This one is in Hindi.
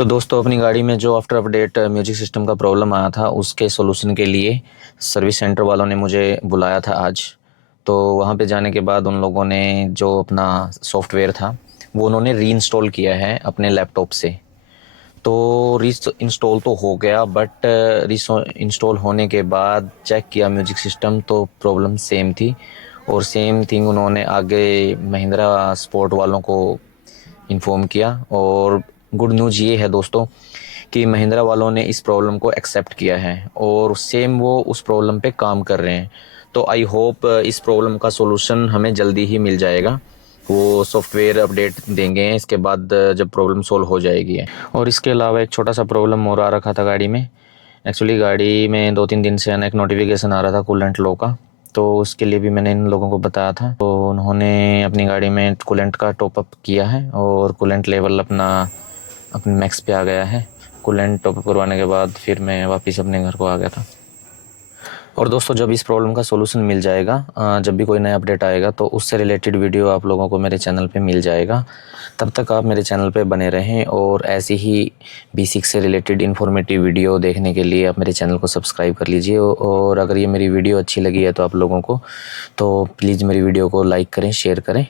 तो दोस्तों अपनी गाड़ी में जो आफ्टर अपडेट म्यूजिक सिस्टम का प्रॉब्लम आया था उसके सॉल्यूशन के लिए सर्विस सेंटर वालों ने मुझे बुलाया था आज। तो वहाँ पे जाने के बाद उन लोगों ने जो अपना सॉफ्टवेयर था वो उन्होंने रीइंस्टॉल किया है अपने लैपटॉप से। तो री इंस्टॉल तो हो गया बट री इंस्टॉल होने के बाद चेक किया म्यूजिक सिस्टम तो प्रॉब्लम सेम थी। और सेम थिंग उन्होंने आगे महिंद्रा स्पोर्ट वालों को इन्फॉर्म किया। और गुड न्यूज़ ये है दोस्तों कि महिंद्रा वालों ने इस प्रॉब्लम को एक्सेप्ट किया है और सेम वो उस प्रॉब्लम पे काम कर रहे हैं। तो आई होप इस प्रॉब्लम का सॉल्यूशन हमें जल्दी ही मिल जाएगा। वो सॉफ्टवेयर अपडेट देंगे इसके बाद जब प्रॉब्लम सॉल्व हो जाएगी। और इसके अलावा एक छोटा सा प्रॉब्लम और आ रखा था गाड़ी में। एक्चुअली गाड़ी में 2-3 दिन से अनेक नोटिफिकेशन आ रहा था कूलेंट लो का। तो उसके लिए भी मैंने इन लोगों को बताया था, तो उन्होंने अपनी गाड़ी में कूलेंट का टॉपअप किया है और कूलेंट लेवल अपने मैक्स पे आ गया है। कूलेंट टॉपअप करवाने के बाद फिर मैं वापस अपने घर को आ गया था। और दोस्तों जब इस प्रॉब्लम का सॉल्यूशन मिल जाएगा, जब भी कोई नया अपडेट आएगा तो उससे रिलेटेड वीडियो आप लोगों को मेरे चैनल पे मिल जाएगा। तब तक आप मेरे चैनल पे बने रहें और ऐसी ही B6 से रिलेटेड इन्फॉर्मेटिव वीडियो देखने के लिए आप मेरे चैनल को सब्सक्राइब कर लीजिए। और अगर ये मेरी वीडियो अच्छी लगी है तो आप लोगों को, तो प्लीज़ मेरी वीडियो को लाइक करें, शेयर करें।